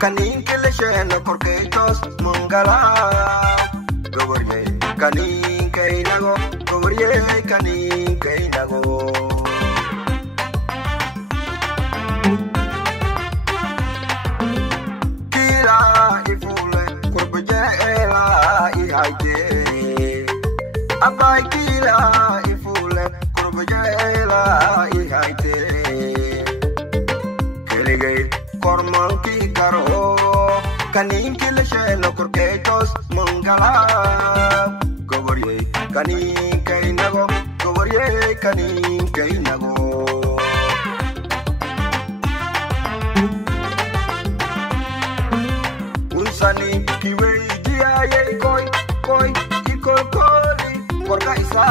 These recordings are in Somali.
kanin kele shena korkeitos mungala goborye kanin kainago goborye kanin kainago kira ifule korbeje ela ihaje abai kira ifule korbeje ela ihaje kelegay kormanki karo kanin kile shena korkeitos mungala goborye kanin kainago goborye kanin kainago unsani kiwe dia ye koi koi ikol koli korka isa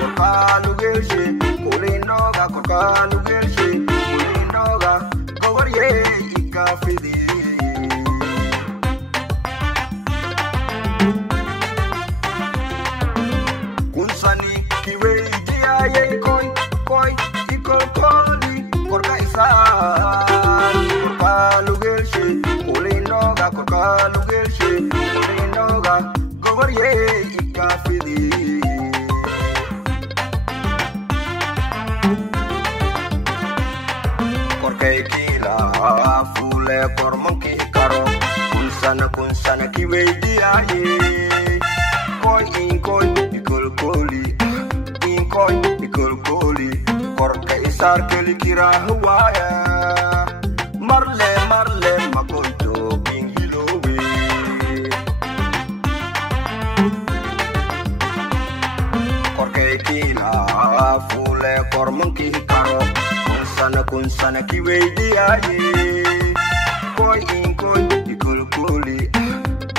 korka lugelshi kulinoga korka lugelshi kulinoga goborye ikafidi unsani kiwe dia ye koi koi ikol koli korka isa korka lugelshi kulinoga korka lugelshi kulinoga goborye ikafidi korkai kila fule kormanki karo kunsana kiwe dia ye koi inkoi ikol koli inkoi ikol koli korkai sar keli kira huaya marle marle makoito bingilowe korkai kila fule kormanki karo kunsana kiwe dia ye koi inkoi ikol koli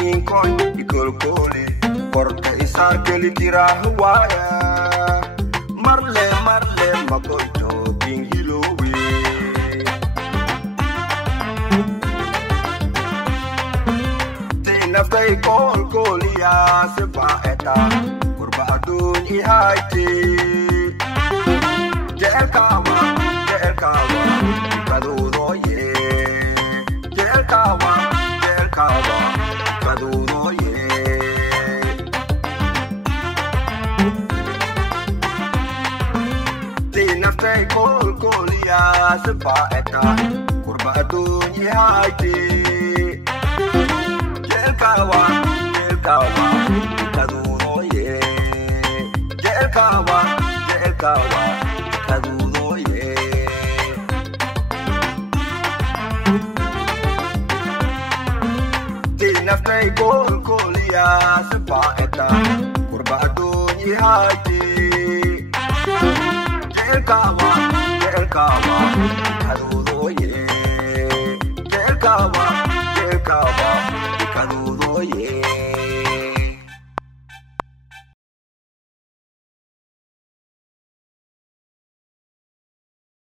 inkoi ikol koli korka isar keli tira huaya marle marle makoito bingilowe tinaftai kol kolia seba eta kurba adun ihaiti jel kawa kadudo ye jel kawa kadudo ye tinaftai kol kolia seba eta kurba adun ihaiti jel kawa kadudo ye jel kawa kadudo ye tinaftai kol kolia seba eta kurba adun ihaiti jel kawa kadudo